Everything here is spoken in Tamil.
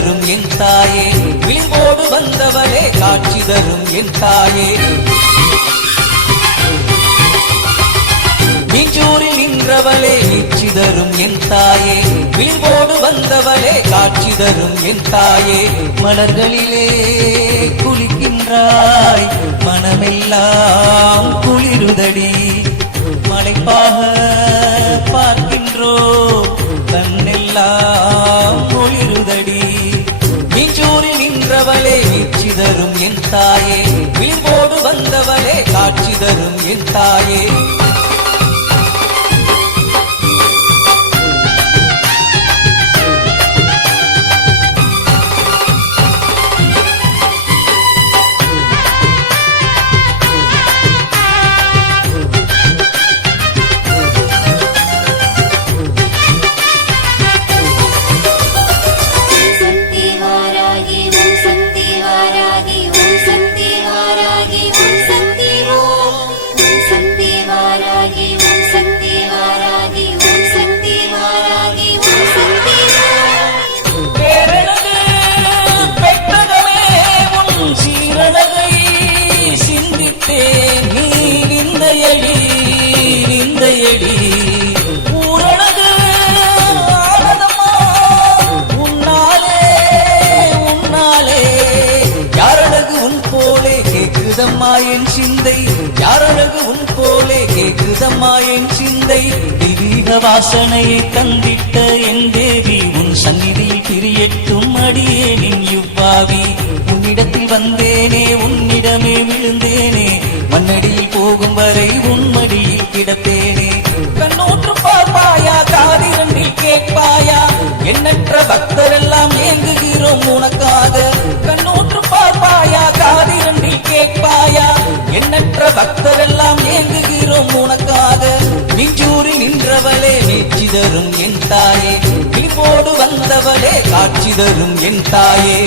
தரும் என் தாயே, விழிவோடு வந்தவளே காட்சி தரும் என் தாயே. மீஞ்சூரில் நின்றவளே மீட்சி தரும் என் தாயே, விழிவோடு வந்தவளே காட்சி தரும் என் தாயே. மலர்களிலே குளிக்கின்றாய் மனமெல்லாம் குளிருதடி, மலைப்பாக பார்க்கின்றோ கண்ணெல்லாம் ஒளிருதடி. மீஞ்சூரில் நின்றவளே மீட்சி தரும் என் தாயே, விழிவோடு வந்தவளே காட்சி தரும் என் தாயே. என் சிந்தை யாரழகு உன் போலே கேக்குதம்மா என் சிந்தை. தெய்வீக வாசனையை தந்திட்ட என் தேவி உன் சந்நிதியில் பிரியட்டும் அடியேனின் இவ்வாவி. உன்னிடத்தில் வந்தேனே உன்னிடமே விழுந்தேனே, மண்ணடியில் போகும் வரை உன்மடியில் கிடப்பேனே. கண்ணூற்று பார்ப்பாயா காதிரண்டில் கேட்பாயா, எண்ணற்ற பக்தரெல்லாம் ஏங்குகிறோம் உனக்காக. கண்ணூற்று பார்ப்பாயா காதிரண்டில் கேட்பாயா, எண்ணற்ற பக்தரெல்லாம் ஏங்குகிறோம் உனக்காக. மீஞ்சூரில் நின்றவளே மீட்சி தரும் என் தாயே, விழிப்போடு வந்தவளே காட்சி தரும் என் தாயே.